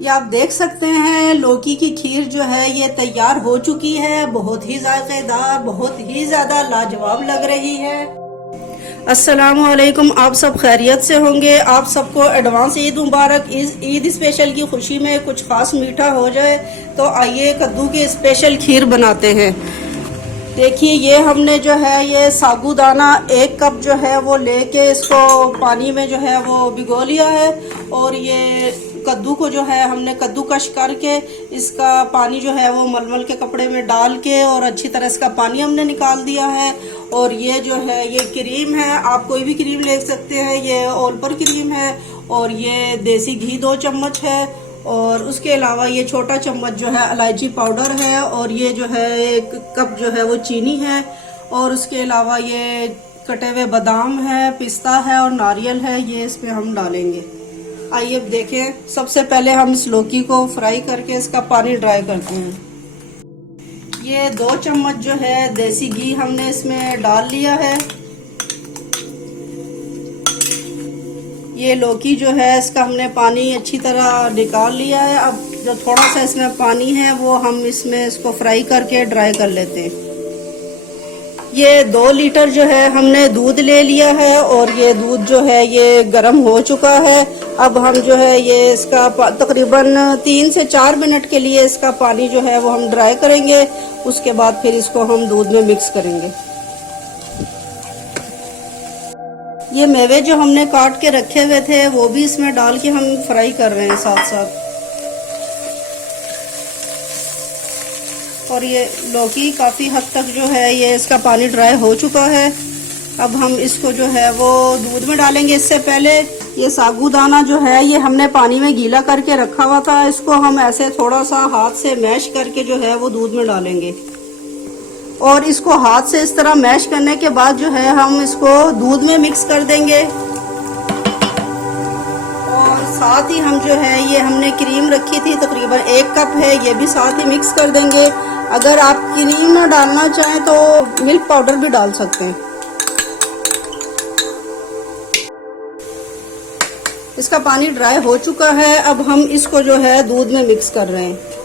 ये आप देख सकते हैं लौकी की खीर जो है ये तैयार हो चुकी है। बहुत ही जायकेदार, बहुत ही ज़्यादा लाजवाब लग रही है। अस्सलामुअलैकुम, आप सब खैरियत से होंगे। आप सबको एडवांस ईद मुबारक। ईद स्पेशल की खुशी में कुछ खास मीठा हो जाए तो आइए कद्दू की स्पेशल खीर बनाते हैं। देखिए ये हमने जो है ये साबूदाना 1 कप जो है वो लेके इसको पानी में जो है वो भिगो लिया है। और ये कद्दू को जो है हमने कद्दूकश करके इसका पानी जो है वो मलमल के कपड़े में डाल के और अच्छी तरह इसका पानी हमने निकाल दिया है। और ये जो है ये क्रीम है, आप कोई भी क्रीम ले सकते हैं, ये ओलपर क्रीम है। और ये देसी घी 2 चम्मच है। और उसके अलावा ये छोटा चम्मच जो है इलायची पाउडर है। और ये जो है 1 कप जो है वो चीनी है। और उसके अलावा ये कटे हुए बादाम है, पिस्ता है और नारियल है, ये इसमें हम डालेंगे। आइए अब देखें। सबसे पहले हम इस लौकी को फ्राई करके इसका पानी ड्राई करते हैं। ये 2 चम्मच जो है देसी घी हमने इसमें डाल लिया है। ये लौकी जो है इसका हमने पानी अच्छी तरह निकाल लिया है। अब जो थोड़ा सा इसमें पानी है वो हम इसमें इसको फ्राई करके ड्राई कर लेते हैं। ये 2 लीटर जो है हमने दूध ले लिया है और ये दूध जो है ये गर्म हो चुका है। अब हम जो है ये इसका तकरीबन 3 से 4 मिनट के लिए इसका पानी जो है वो हम ड्राई करेंगे। उसके बाद फिर इसको हम दूध में मिक्स करेंगे। ये मेवे जो हमने काट के रखे हुए थे वो भी इसमें डाल के हम फ्राई कर रहे हैं साथ साथ। और ये लौकी काफ़ी हद तक जो है ये इसका पानी ड्राई हो चुका है। अब हम इसको जो है वो दूध में डालेंगे। इससे पहले ये साबूदाना जो है ये हमने पानी में गीला करके रखा हुआ था। इसको हम ऐसे थोड़ा सा हाथ से मैश करके जो है वो दूध में डालेंगे। और इसको हाथ से इस तरह मैश करने के बाद जो है हम इसको दूध में मिक्स कर देंगे। और साथ ही हम जो है ये हमने क्रीम रखी थी तकरीबन 1 कप है, ये भी साथ ही मिक्स कर देंगे। अगर आप क्रीम ना डालना चाहें तो मिल्क पाउडर भी डाल सकते हैं। इसका पानी ड्राई हो चुका है। अब हम इसको जो है दूध में मिक्स कर रहे हैं।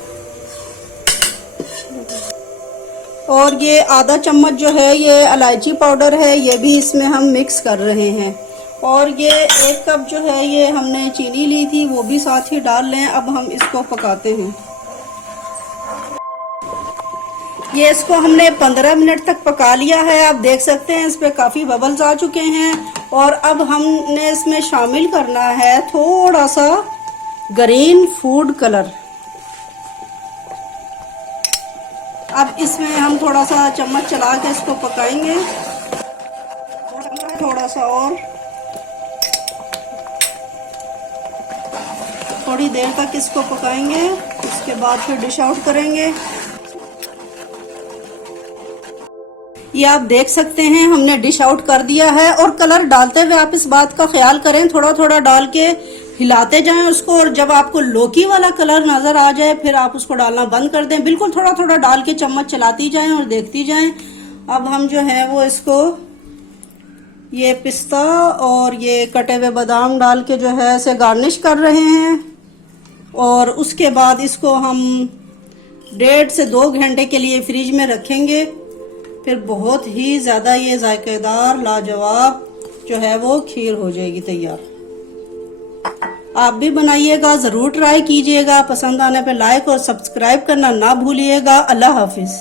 और ये आधा चम्मच जो है ये इलायची पाउडर है, ये भी इसमें हम मिक्स कर रहे हैं। और ये 1 कप जो है ये हमने चीनी ली थी वो भी साथ ही डाल लें। अब हम इसको पकाते हैं। ये इसको हमने 15 मिनट तक पका लिया है। आप देख सकते हैं इस पे काफ़ी बबल्स आ चुके हैं। और अब हमने इसमें शामिल करना है थोड़ा सा ग्रीन फूड कलर। अब इसमें हम थोड़ा सा चम्मच चला के इसको पकाएंगे। थोड़ा सा और थोड़ी देर तक इसको पकाएंगे। उसके बाद फिर डिश आउट करेंगे। ये आप देख सकते हैं हमने डिश आउट कर दिया है। और कलर डालते हुए आप इस बात का ख्याल करें, थोड़ा थोड़ा डाल के हिलाते जाएं उसको। और जब आपको लौकी वाला कलर नजर आ जाए फिर आप उसको डालना बंद कर दें। बिल्कुल थोड़ा थोड़ा डाल के चम्मच चलाती जाएं और देखती जाएं। अब हम जो है वो इसको ये पिस्ता और ये कटे हुए बादाम डाल के जो है इसे गार्निश कर रहे हैं। और उसके बाद इसको हम 1.5 से 2 घंटे के लिए फ्रिज में रखेंगे। फिर बहुत ही ज़्यादा ये जायकेदार लाजवाब जो है वो खीर हो जाएगी तैयार। आप भी बनाइएगा, ज़रूर ट्राई कीजिएगा। पसंद आने पे लाइक और सब्सक्राइब करना ना भूलिएगा। अल्लाह हाफिज़।